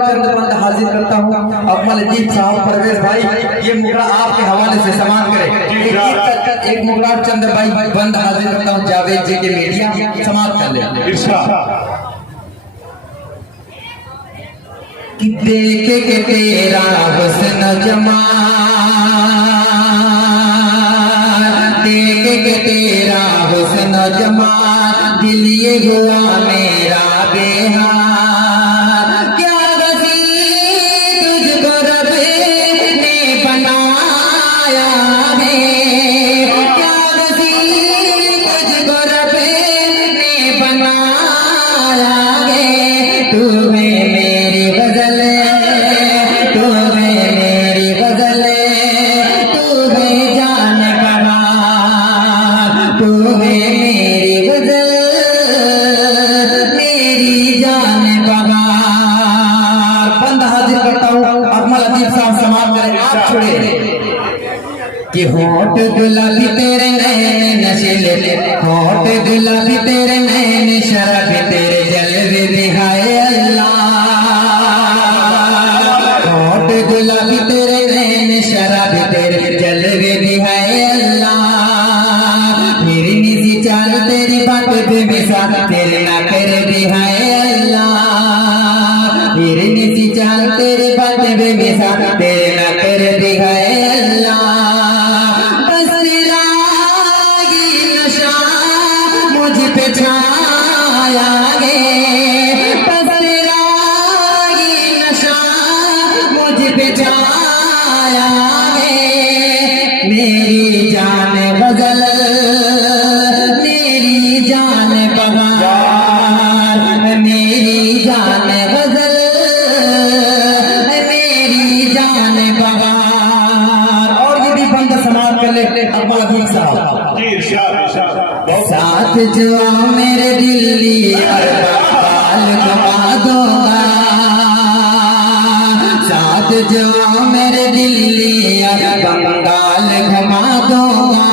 और चंद बंद हाजिर करता हूँ। अकमल अजीब साहब, परवेज भाई, ये मुगला आपके हवाले से समाप्त करें। एक मुगला और चंद भाई बंद हाजिर करता हूँ, जावेद जी के मीडिया समाप्त कर ले। कि देखे के तेरा हुस्न जमाल, देखे के तेरा हुस्न जमाल, दिल ये हुआ मेरा बेहाल। क्या गज़ी तुझको रब ने बनाया है, क्या गज़ी तुझको रब ने बनाया है। तुम्हें मेरी गजल, तुम्हें मेरी गजल, तुम्हें जान बना, तुम्हें मेरी गजल, मेरी जान बना। बंद हाजिर करता हूँ, अकमल अजीब साहब समाप्त करें, आप छोड़े। कि होठ गुलाबी तेरे नैन नशीले, होठ गुलाबी तेरे नैन शराबी, तेरे जलवे दिखाए अल्लाह। होठ गुलाबी तेरे नैन शराबी, तेरे जलवे दिखाए अल्लाह। मेरी निजी चाल तेरी बात बेमिसाल, तेरे ना करे दिखाए अल्लाह। मेरी निजी चाल तेरी बात बेमिसाल, तेरे ना करे दिखाए अल्लाह। बस तेरा ये नशा मुझ पे छाया है, बस तेरा ये नशा मुझ पे छाया है। मेरी जान गजल, मेरी जान बहार, मेरी जान गजल, मेरी जान बहार। और ये भी बंद समाप्त कर ले अकमल अजीब साहब। साथ जो मेरे दिल्ली बाल घुमा दूंगा, साथ जो मेरे दिल्ली बंगाल घुमा दूंगा।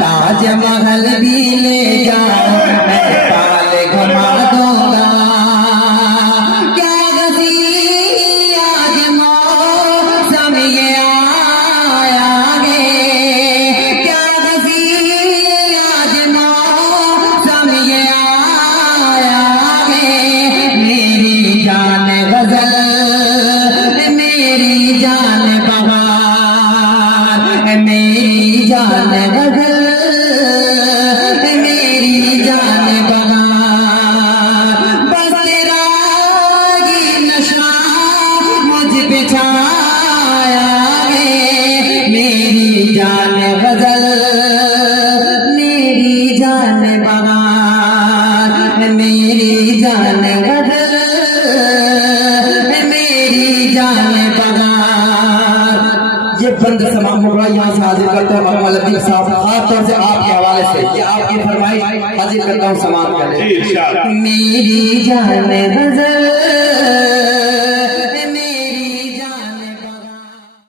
ताजमहल भी ले जाओ, मैं पाल घुमा दूंगा। क्या गज़ी आज मौसम ये आया है, क्या गज़ी आज मौसम ये आया है। मेरी जान गजल, मेरी जान बहार, मेरी जान गजल, मेरी जान बहार। बस तेरा ये नशा मुझ पे छाया है। मेरी जान गजल, मेरी जान बहार, मेरी जान गजल, मेरी जान बहार। ये बंद समा मुगला यहाँ से हाजिर करता हूँ अकमल अजीब साहब, खास तौर से आपके हवाले से ये आपकी फरमाइश हाजिर करता हूँ, समाप्त करें। मेरी जान गजल,